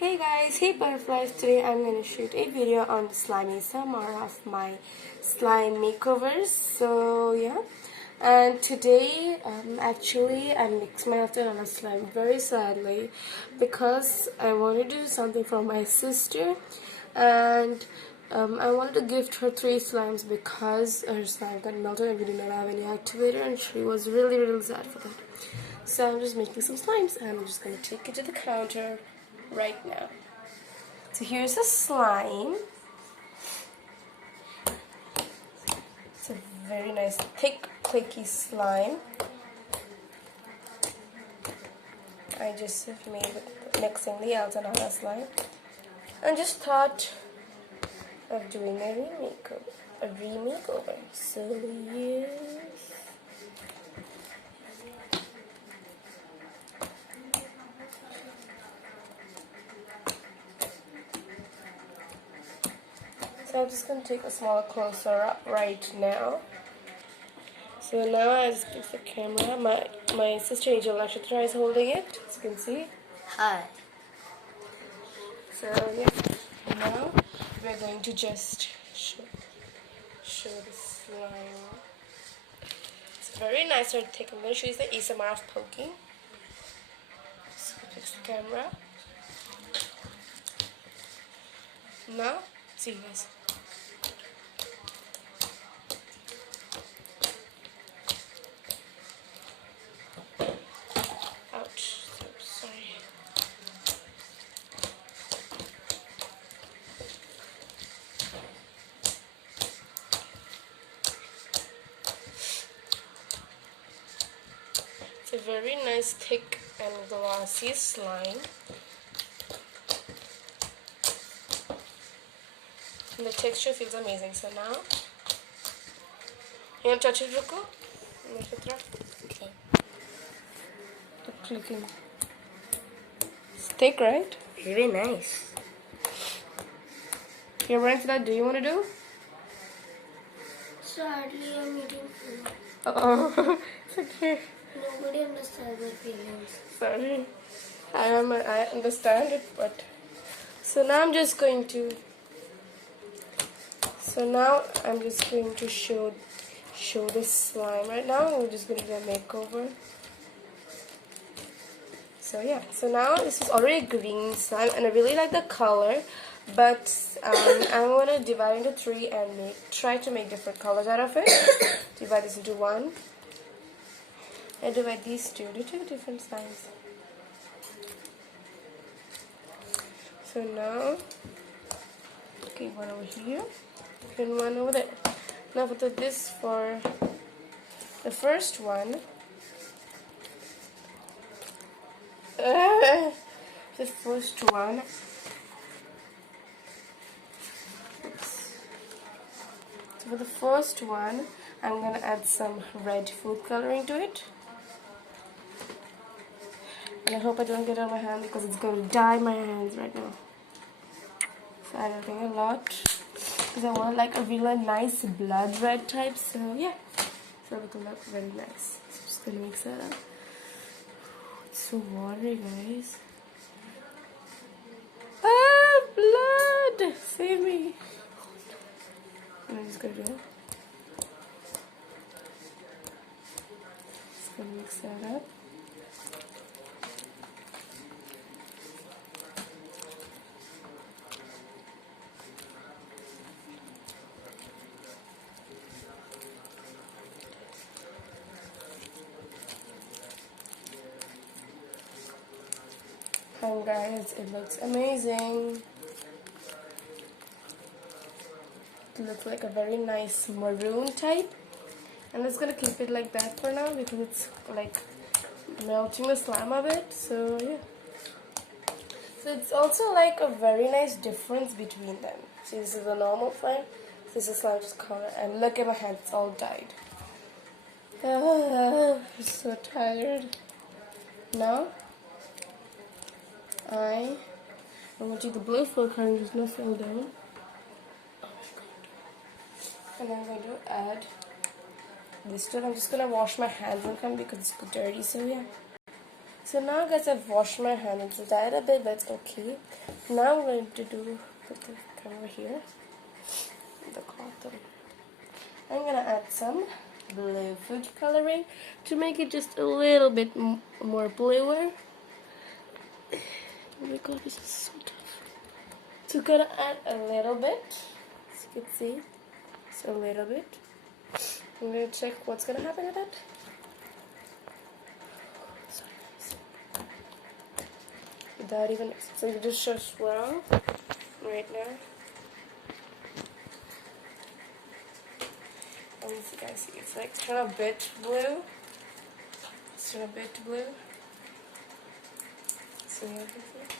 Hey guys, hey butterflies, today I'm going to shoot a video on the slimy summer of my slime makeovers. So yeah, and today actually I mixed my outfit on a slime very sadly because I wanted to do something for my sister, and I wanted to gift her 3 slimes because her slime got melted and we did not have any activator, and she was really sad for that. So I'm just making some slimes and I'm just going to take it to the counter right now. So here's a slime. It's a very nice thick clicky slime. I just made with mixing the Altanana slime and just thought of doing a remakeover. So yes. So I'm just going to take a small closer up right now. So now I just fix the camera. My sister Angel Nakshatra is holding it, as you can see. Hi. So yeah, now we're going to just show the slime. It's very nice and thick. I'm going to show you the ASMR of poking. So fix the camera. Now, see you guys. Ouch, so sorry. It's a very nice, thick and glossy slime. And the texture feels amazing. So now, you want to touch it, Ruku? Okay. The clicking. It's thick, right? Very nice. You're ready for that? Do you want to do? Sadly, I'm eating food. Oh, it's okay. Nobody understands my feelings. Sorry. I understand it, but so now I'm just going to show this slime right now. We're just going to do a makeover. So yeah, so now this is already green slime and I really like the color, but I'm going to divide into 3 and try to make different colors out of it. Divide this into 1 and divide these 2 to 2 different slimes. So now, okay, one over here and one over there. Now for this, for the first one, So for the first one, I'm gonna add some red food coloring to it. And I hope I don't get it on my hand because it's going to dye my hands right now. So I'm adding a lot because I want like a really nice blood red type. So yeah, so it will look very nice. So I'm just gonna mix that up. It's so watery, guys. Ah, blood! Save me. And I'm just gonna do it. Just gonna mix that up. And guys, it looks amazing. It looks like a very nice maroon type. I'm just gonna keep it like that for now because it's like melting the slime a bit. So yeah. So it's also like a very nice difference between them. See, this is a normal slime. This is slime just color. And look at my hand, it's all dyed. I'm so tired. Now I want to do the blue food color just not fall down. Oh my god. And I'm going to add this to it. I'm just going to wash my hands and come because it's dirty, so yeah. So now guys, I've washed my hand. It's dyed a bit, but it's okay. Now I'm going to put the camera here, the cotton. I'm gonna add some blue food coloring to make it just a little bit more bluer. Oh my god, this is so tough. So gonna add a little bit, as you can see, just a little bit. I'm gonna check what's gonna happen with it. So nice. Without even, so it just shows well right now. Let me see, guys. See, it's like turn a bit blue. It's turn a bit blue. So yeah, you can see.